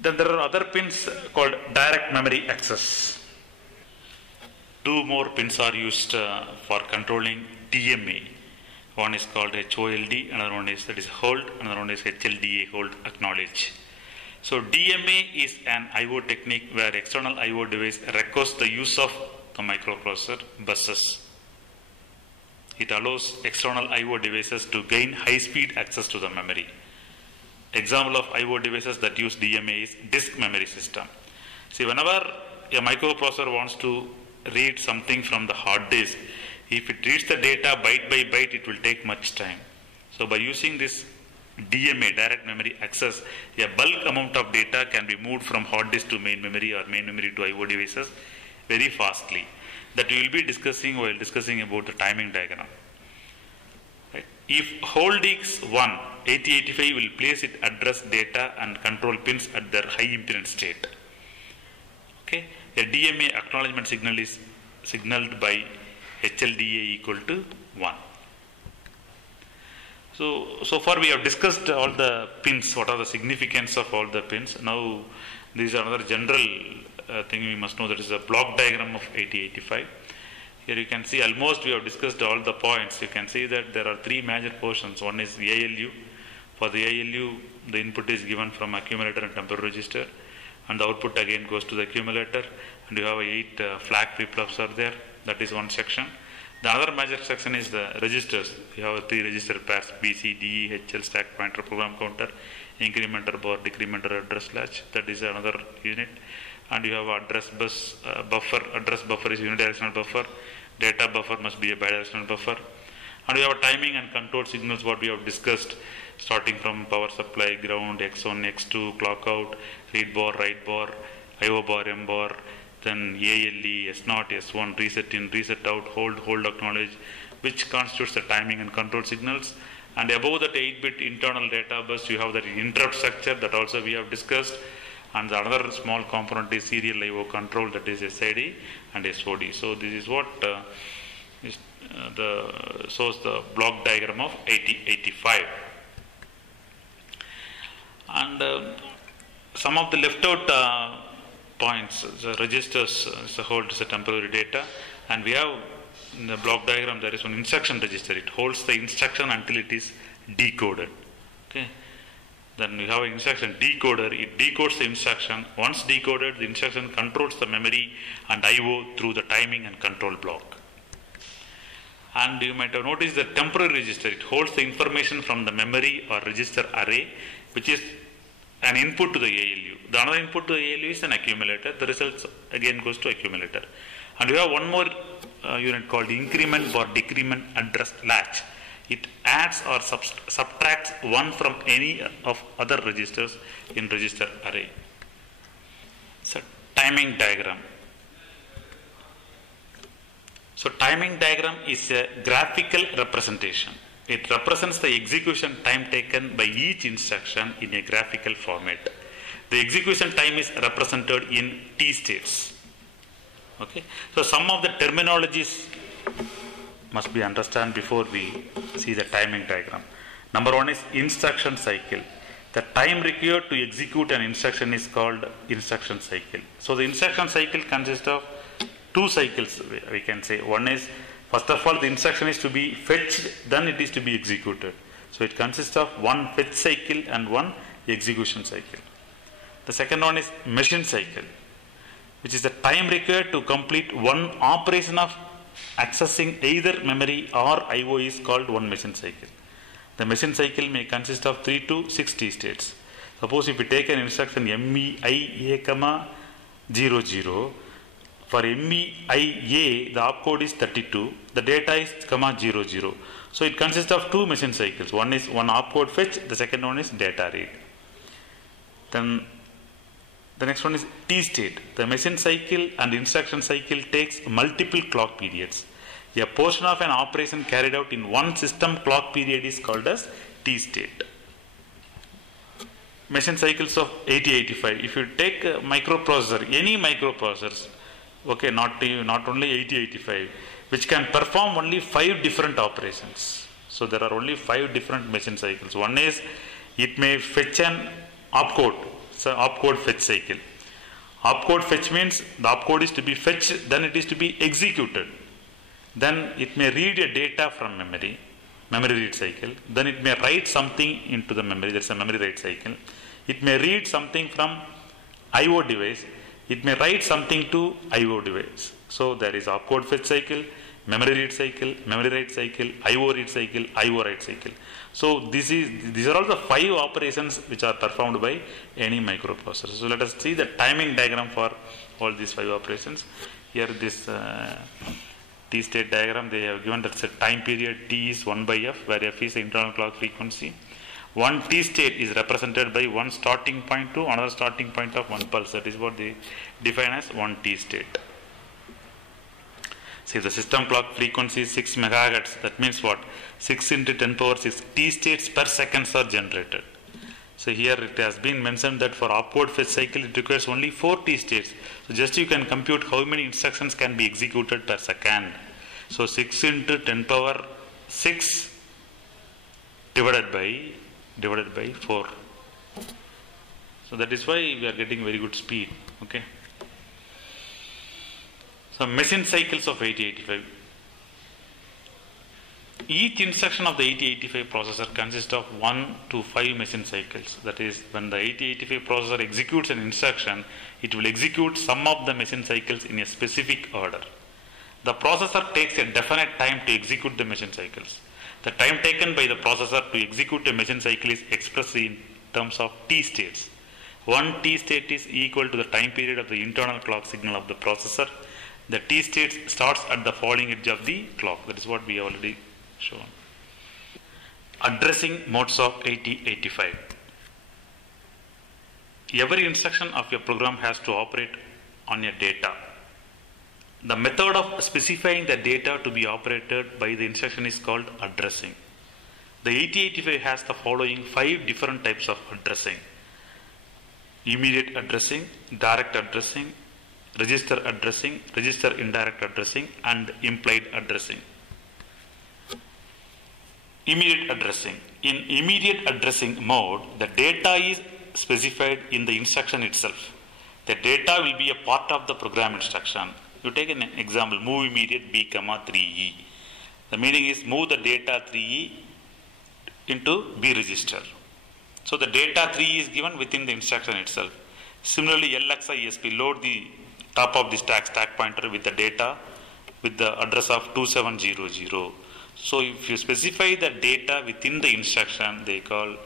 Then there are other pins called direct memory access. Two more pins are used for controlling DMA. One is called HOLD, another one is hold, another one is HLDA, hold acknowledge. So DMA is an I/O technique where external I/O device requests the use of the microprocessor buses. It allows external I/O devices to gain high-speed access to the memory. Example of I/O devices that use DMA is disk memory system. See, whenever a microprocessor wants to read something from the hard disk, if it reads the data byte by byte, it will take much time. So by using this DMA, direct memory access, a bulk amount of data can be moved from hard disk to main memory or main memory to I/O devices very fastly. That we will be discussing while discussing about the timing diagram. Right. If hold is 1, 8085 will place its address, data and control pins at their high impedance state. Okay. A DMA acknowledgement signal is signaled by HLDA equal to 1. So far we have discussed all the pins, what are the significance of all the pins. Now this is another general thing we must know, that is a block diagram of 8085. Here you can see almost we have discussed all the points. You can see that there are three major portions. One is ALU. For the ALU, the input is given from accumulator and temporary register, and the output again goes to the accumulator, and you have 8 flag flip-flops are there. That is one section. The other major section is the registers. You have 3 register pairs: BC, DE, HL, stack pointer, program counter, incrementer bar, decrementer, address latch. That is another unit. And you have address bus buffer. Address buffer is unidirectional buffer. Data buffer must be a bidirectional buffer. And you have timing and control signals, what we have discussed, starting from power supply, ground, X1, X2, clock out, read bar, write bar, IO bar, M bar, then ALE, S0, S1, reset in, reset out, hold acknowledge, which constitutes the timing and control signals. And above that 8-bit internal data bus, you have the interrupt structure that also we have discussed. And the another small component is serial IO control, that is SID and SOD. So this is what shows the block diagram of 8085. And some of the left out points, the registers, is a hold, is a temporary data, and we have in the block diagram there is one instruction register. It holds the instruction until it is decoded. Okay. Then we have an instruction decoder. It decodes the instruction. Once decoded, the instruction controls the memory and I/O through the timing and control block. And you might have noticed the temporary register. It holds the information from the memory or register array, which is an input to the ALU. The another input to the ALU is an accumulator. The results again goes to accumulator. And we have one more unit called increment or decrement address latch. It adds or subtracts 1 from any of other registers in register array. So timing diagram. So timing diagram is a graphical representation. It represents the execution time taken by each instruction in a graphical format. The execution time is represented in T states. Okay. So some of the terminologies must be understood before we see the timing diagram. Number 1 is instruction cycle. The time required to execute an instruction is called instruction cycle. So the instruction cycle consists of 2 cycles, we can say. One is, first of all, the instruction is to be fetched, then it is to be executed. So it consists of 1 fetch cycle and 1 execution cycle. The second one is machine cycle, which is the time required to complete one operation of accessing either memory or I/O is called one machine cycle. The machine cycle may consist of 3 to 6 T states. Suppose if we take an instruction MEIA, 00, for MEIA the opcode is 32, the data is 00. So it consists of 2 machine cycles. One is one opcode fetch, the second one is data read. Then the next one is T state. The machine cycle and instruction cycle takes multiple clock periods. A portion of an operation carried out in one system clock period is called as T state. Machine cycles of 8085. If you take a microprocessor, any microprocessors, okay, not only 8085, which can perform only 5 different operations. So there are only 5 different machine cycles. One is, it may fetch an opcode. It's an opcode fetch cycle. Opcode fetch means the opcode is to be fetched, then it is to be executed. Then it may read a data from memory read cycle. Then it may write something into the memory, that's a memory write cycle. It may read something from IO device. It may write something to IO device. So there is opcode fetch cycle, memory read cycle, memory write cycle, IO read cycle, IO write cycle. So these are all the 5 operations which are performed by any microprocessor. So let us see the timing diagram for all these 5 operations. Here this T state diagram, they have given that's a time period T is 1 by F, where F is the internal clock frequency. One T state is represented by one starting point to another starting point of one pulse. That is what they define as one T state. See, the system clock frequency is 6 megahertz. That means what? 6 into 10 power 6 T states per seconds are generated. So here it has been mentioned that for opcode fetch cycle it requires only 4 T states. So just you can compute how many instructions can be executed per second. So 6 into 10 power 6 divided by 4. So that is why we are getting very good speed. Okay. So machine cycles of 8085. Each instruction of the 8085 processor consists of 1 to 5 machine cycles. That is, when the 8085 processor executes an instruction, it will execute some of the machine cycles in a specific order. The processor takes a definite time to execute the machine cycles. The time taken by the processor to execute a machine cycle is expressed in terms of T states. One T state is equal to the time period of the internal clock signal of the processor. The T state starts at the falling edge of the clock. That is what we have already shown. Addressing modes of 8085. Every instruction of a program has to operate on a data. The method of specifying the data to be operated by the instruction is called addressing. The 8085 has the following 5 different types of addressing: immediate addressing, direct addressing, register addressing, register indirect addressing, and implied addressing. Immediate addressing. In immediate addressing mode, the data is specified in the instruction itself. The data will be a part of the program instruction. You take an example, move immediate B, 3E. The meaning is move the data 3E into B register. So the data 3E is given within the instruction itself. Similarly, LXI ESP, load the top of the stack pointer with the data with the address of 2700. So if you specify the data within the instruction, they call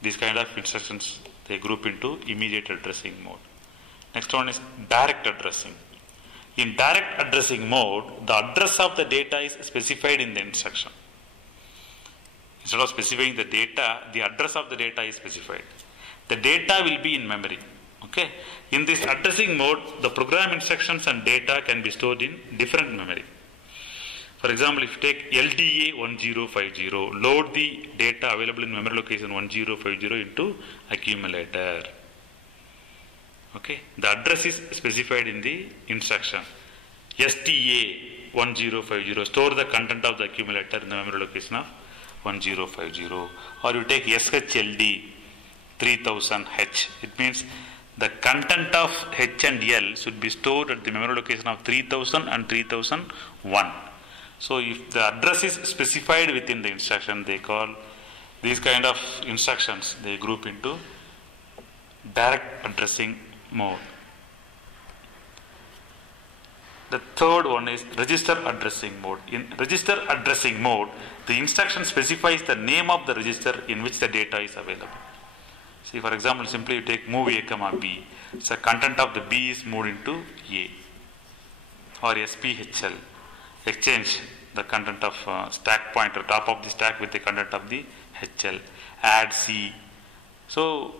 these kind of instructions, they group into immediate addressing mode. Next one is direct addressing. In direct addressing mode, the address of the data is specified in the instruction. Instead of specifying the data, the address of the data is specified. The data will be in memory. Okay. In this addressing mode, the program instructions and data can be stored in different memory. For example, if you take LDA 1050, load the data available in memory location 1050 into accumulator. Okay. The address is specified in the instruction. STA 1050, store the content of the accumulator in the memory location of 1050. Or you take SHLD 3000H. It means the content of H and L should be stored at the memory location of 3000 and 3001. So if the address is specified within the instruction, they call these kind of instructions, they group into direct addressing mode. The third one is register addressing mode. In register addressing mode, the instruction specifies the name of the register in which the data is available. See, for example, simply you take move A, B. So content of the B is moved into A. Or SPHL. Exchange the content of stack pointer, top of the stack with the content of the HL. Add C. So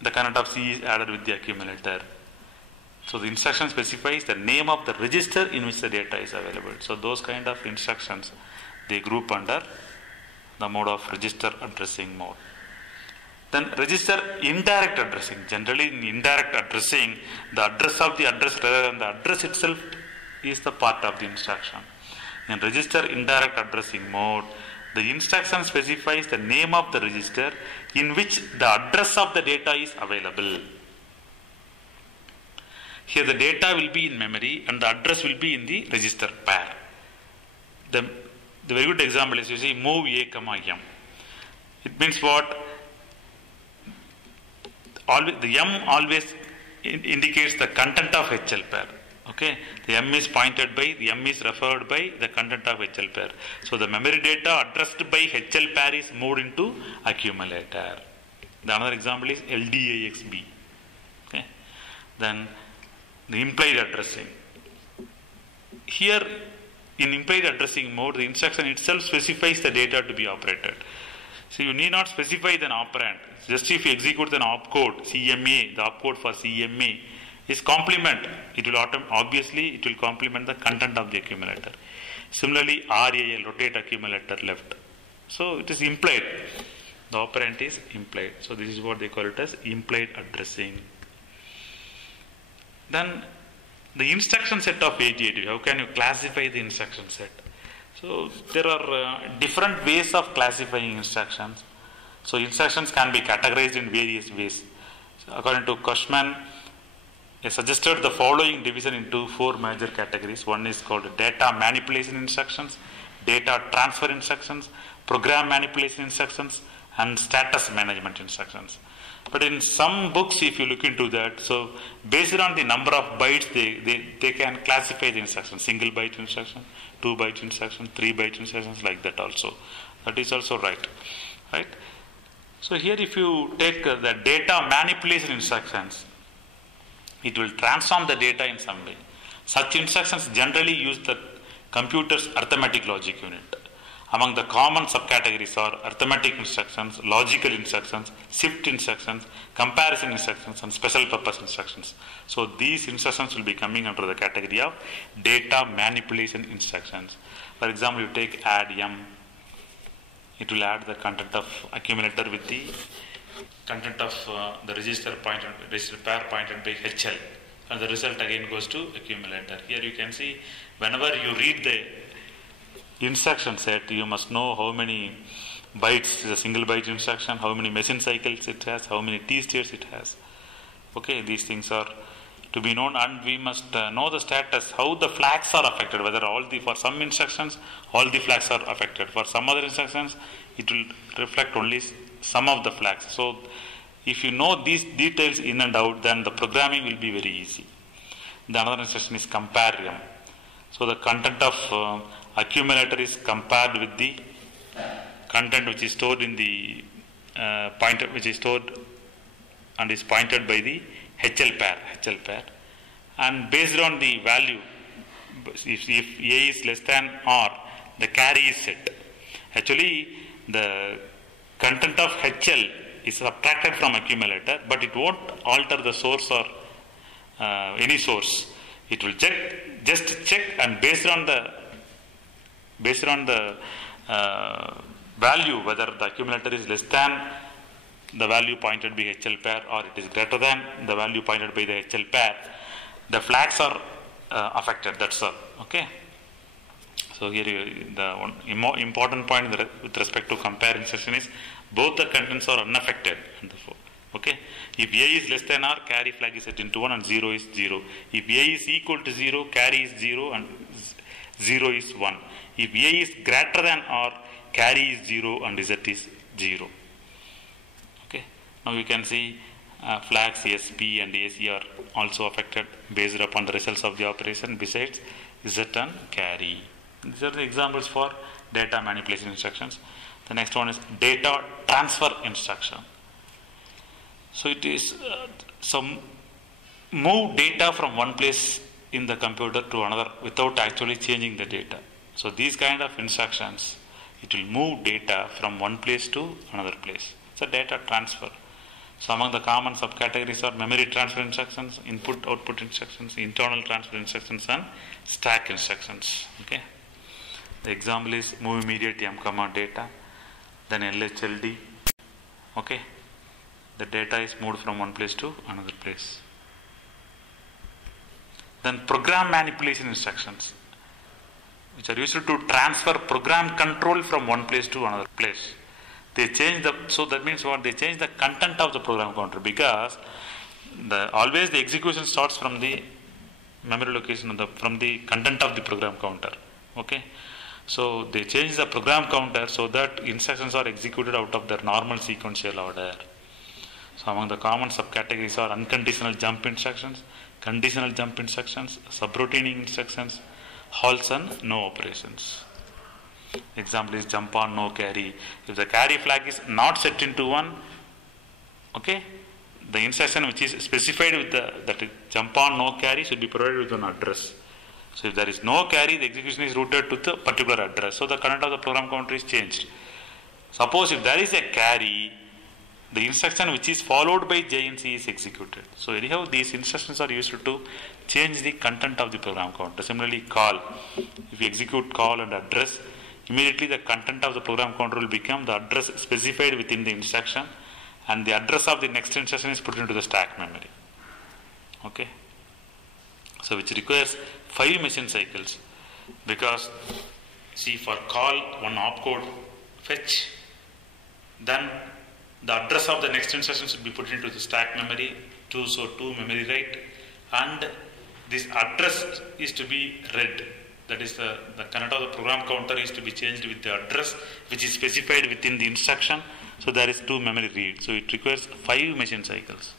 the content of C is added with the accumulator. So the instruction specifies the name of the register in which the data is available. So those kind of instructions, they group under the mode of register addressing mode. Then register indirect addressing. Generally in indirect addressing, the address of the address rather than the address itself is the part of the instruction. In register indirect addressing mode, the instruction specifies the name of the register in which the address of the data is available. Here the data will be in memory and the address will be in the register pair. The very good example is, you see, move a comma m. It means what? The m always indicates the content of HL pair. Okay, the m is pointed by, the m is referred by the content of HL pair. So the memory data addressed by HL pair is moved into accumulator. The another example is LDAXB. Okay, then the implied addressing. Here, in implied addressing mode, the instruction itself specifies the data to be operated. So you need not specify the operand. Just if you execute an opcode, CMA, the opcode for CMA is complement. It will obviously it will complement the content of the accumulator. Similarly, RAL, rotate accumulator left. So it is implied. The operand is implied. So this is what they call it as implied addressing. Then the instruction set of 8080, how can you classify the instruction set? So there are different ways of classifying instructions. So instructions can be categorized in various ways. So according to Cushman, he suggested the following division into 4 major categories. One is called data manipulation instructions, data transfer instructions, program manipulation instructions, and status management instructions. But in some books, if you look into that, so based on the number of bytes, they can classify the instructions, single byte instruction, 2 byte instruction, 3 byte instructions, like that also. That is also right. Right? So here if you take the data manipulation instructions, it will transform the data in some way. Such instructions generally use the computer's arithmetic logic unit. Among the common subcategories are arithmetic instructions, logical instructions, shift instructions, comparison instructions, and special purpose instructions. So these instructions will be coming under the category of data manipulation instructions. For example, you take add m, it will add the content of accumulator with the content of the register pair pointed by HL, and the result again goes to accumulator. Here you can see whenever you read the instruction set, you must know how many bytes is a single byte instruction, how many machine cycles it has, how many T states it has. Okay, these things are to be known, and we must know the status, how the flags are affected, whether for some instructions all the flags are affected, for some other instructions it will reflect only some of the flags. So if you know these details in and out, then the programming will be very easy. The another instruction is compare m. So the content of accumulator is compared with the content which is stored in the pointer, which is stored and is pointed by the HL pair, and based on the value, if A is less than R, the carry is set. Actually, the content of HL is subtracted from accumulator, but it won't alter the source or any source. It will just check, and based on the value, whether the accumulator is less than the value pointed by HL pair or it is greater than the value pointed by the HL pair, the flags are affected. That's all. Okay. So here the one important point with respect to compare instruction is both the contents are unaffected. Okay. If A is less than R, carry flag is set into 1 and 0 is 0. If A is equal to 0, carry is 0 and 0 is 1. If A is greater than R, carry is 0 and Z is 0. Okay. Now you can see flags SP and AC are also affected based upon the results of the operation besides Z and carry. These are the examples for data manipulation instructions. The next one is data transfer instruction. So it is some move data from one place in the computer to another without actually changing the data. So these kind of instructions, it will move data from one place to another place. It's a data transfer. So among the common subcategories are memory transfer instructions, input-output instructions, internal transfer instructions, and stack instructions. Okay. The example is move immediate m comma data, then LHLD. Okay. The data is moved from one place to another place. Then program manipulation instructions, which are used to transfer program control from one place to another place. They change so that means what? They change the content of the program counter, because always the execution starts from the memory location from the content of the program counter. Okay, so they change the program counter so that instructions are executed out of their normal sequential order. So among the common subcategories are unconditional jump instructions, conditional jump instructions, subroutining instructions, halts and no operations. Example is jump on no carry. If the carry flag is not set into 1, okay, the instruction which is specified with that jump on no carry should be provided with an address. So if there is no carry, the execution is routed to the particular address. So the content of the program counter is changed. Suppose if there is a carry, the instruction which is followed by JNC is executed. So anyhow, these instructions are used to change the content of the program counter. Similarly, call. If you execute call and address, immediately the content of the program counter will become the address specified within the instruction, and the address of the next instruction is put into the stack memory. Okay. So which requires 5 machine cycles, because see, for call, one opcode fetch, then the address of the next instruction should be put into the stack memory, 2 memory write, and this address is to be read. That is the content of the program counter is to be changed with the address which is specified within the instruction. So there is 2 memory read. So it requires 5 machine cycles.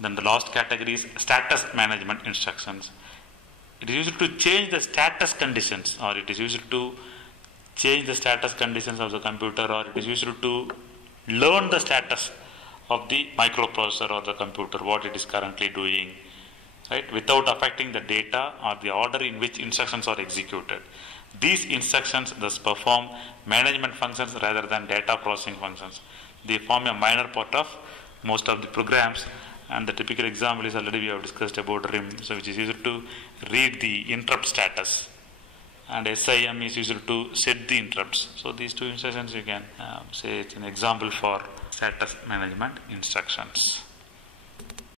Then the last category is status management instructions. It is used to change the status conditions, or it is used to change the status conditions of the computer, or it is used to learn the status of the microprocessor or the computer, what it is currently doing, right, without affecting the data or the order in which instructions are executed. These instructions thus perform management functions rather than data processing functions. They form a minor part of most of the programs, and the typical example is already we have discussed about RIM, so which is used to read the interrupt status, and SIM is used to set the interrupts. So these 2 instructions you can say it's an example for status management instructions.